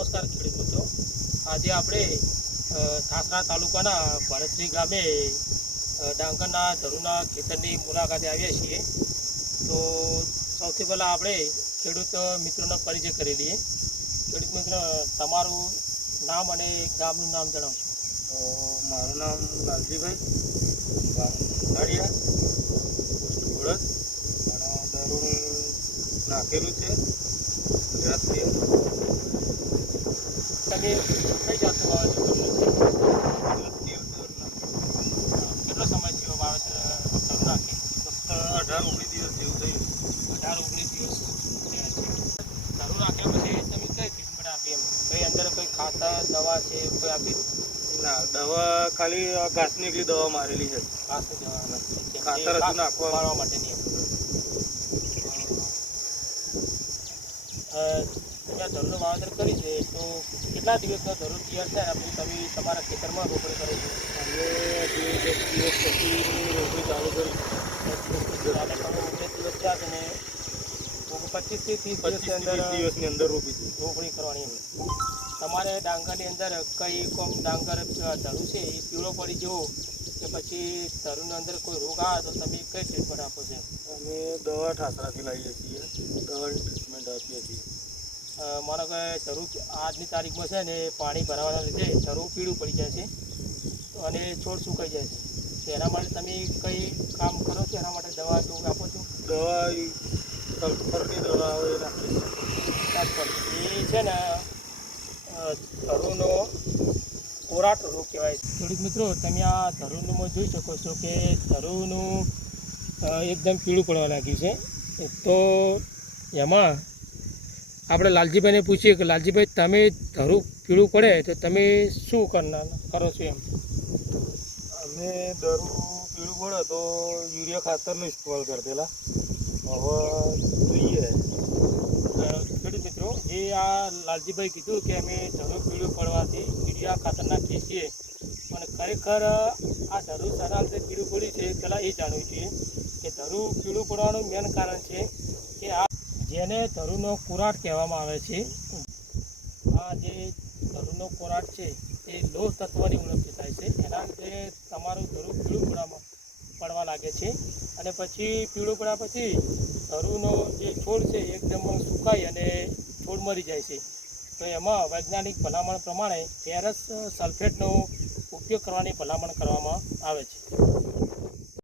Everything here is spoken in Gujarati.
નમસ્કાર ખેડૂત મિત્રો, આજે આપણે ઠાસરા તાલુકાના ભરતરી ગામે ડાંગરના ધરુના ખેતરની મુલાકાતે આવ્યા છીએ. તો સૌથી પહેલાં આપણે ખેડૂત મિત્રોનો પરિચય કરી લઈએ. ખેડૂત મિત્ર, તમારું નામ અને ગામનું નામ જણાવશો. તો મારું નામ લાલજીભાઈ, ગામ નાળિયા, પોસ્ટ ઘોડદ, અને દરુણ નાખેલું છે ગુજરાતથી. તમે કઈ જાતનું વાવેતર કર્યું છે? કેટલો સમય થયો વાવેતર શરૂ નાખી? ફક્ત 18-19 દિવસ જેવું થયું. 18-19 દિવસ શરૂ રાખ્યા પછી તમે કઈ ટ્રીટમેન્ટ આપી? એમ કઈ અંદર કોઈ ખાતર દવા છે કોઈ આપી? ના, દવા ખાલી ઘાસની એકલી દવા મારેલી છે. ખાસની દવા નથી, ખાતર હતું નાખવા માટેની. તમે ધરુનું વાવેતર કરી છે તો કેટલા દિવસનો ધરુ તૈયાર થાય પછી તમે તમારા ખેતરમાં રોપણી કરો છો? અમે 10 દિવસ પછી રોપણી ચાલુ કરી. 10 દિવસ થયા અને 25 થી 30 દિવસની અંદર રોપી હતી રોપણી કરવાની. તમારે ડાંગરની અંદર કઈ કોમ ડાંગર ધરું છે એ પીળો પડી જવો કે પછી ધરુની અંદર કોઈ રોગ આવે તો તમે કઈ ટ્રીટમેન્ટ આપો છો? અમે દવા ઠાસરાથી લાવીએ છીએ, દવાની ટ્રીટમેન્ટ આપીએ છીએ. માનો કે ધરું આજની તારીખમાં છે ને પાણી ભરાવાના લીધે ધરું પીળું પડી જાય છે અને છોડ સુકાઈ જાય છે. તો એના માટે તમે કઈ કામ કરો છો? એના માટે દવા ડોઝ આપો છો? દવા સલ્ફરની દવા આવે એ નાખીએ છીએ. એ છે ને ધરુનો કોરાટ રોગ કહેવાય. ખેડૂત મિત્રો, તમે આ ધરુનું જોઈ શકો છો કે ધરુનું એકદમ પીળું પડવા લાગ્યું છે. તો એમાં આપણે લાલજીભાઈને પૂછીએ કે લાલજીભાઈ, તમે ધરું પીળું પડે તો તમે શું કરો છો? એમ અમે દરું પીળું પડે તો યુરિયા ખાતરનો ઇસ્તેમાલ કરતેલા. હવે જોઈએ ખેડૂત મિત્રો, જે આ લાલજીભાઈ કીધું કે અમે ધરું પીળું પડવાથી યુરિયા ખાતર નાખીએ છીએ, અને ખરેખર આ ધરું સારા રીતે પીળું પડ્યું છે પહેલાં એ જાણવું જોઈએ કે ધરું પીળું પડવાનું મેન કારણ છે કે આ જેને ધરુનો કોરાટ કહેવામાં આવે છે. આ જે ધરુનો કોરાટ છે એ લોહ તત્વની ઉણપથી થાય છે. એના લીધે તમારું ધરું પીળું પડવા લાગે છે, અને પછી પીળું પડ્યા પછી ધરુનો જે છોડ છે એકદમ સુકાઈ અને છોડ મરી જાય છે. તો એમાં વૈજ્ઞાનિક ભલામણ પ્રમાણે ફેરસ સલ્ફેટનો ઉપયોગ કરવાની ભલામણ કરવામાં આવે છે.